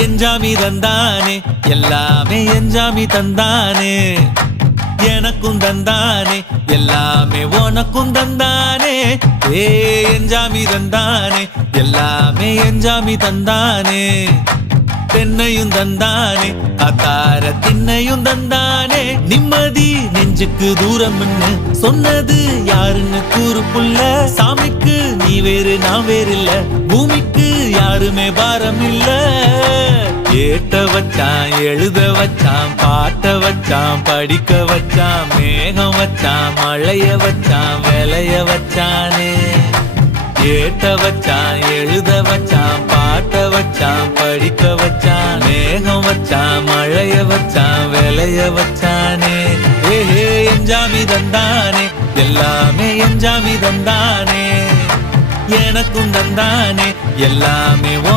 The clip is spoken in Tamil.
எஞ்சாமி தந்தானே எல்லாமே எஞ்சாமி தந்தானே எனக்கும் தந்தானே எல்லாமே உனக்கும் தந்தானே ஏ எஞ்சாமி தந்தானே எல்லாமே எஞ்சாமி தந்தானே தென்னையும் தந்தானே அத்தார திண்ணையும் தந்தானே நிம்மதி நெஞ்சுக்கு தூரம்னு சொன்னது யாருன்னு கூறு புள்ள சாமிக்கு நீ வேறு நான் வேறு இல்ல பூமிக்கு யாருமே பாரம் இல்ல ஏட்ட வச்சான் எழுத வச்சான் பாட்ட வச்சான் படிக்க வச்சான் மேகம் வச்சான் மழைய வச்சான் விளைய வச்சானே ஏட்ட வச்சான் எழுத வச்சான் பாட்ட வச்சான் படிக்க வச்சான் மேகம் வச்சான் மழைய வச்சான் விளைய வச்சானே ஏஹே எஞ்சாமி தந்தானே எல்லாமே எஞ்சாமி தந்தானே எனக்கும் தந்தானே எல்லாமே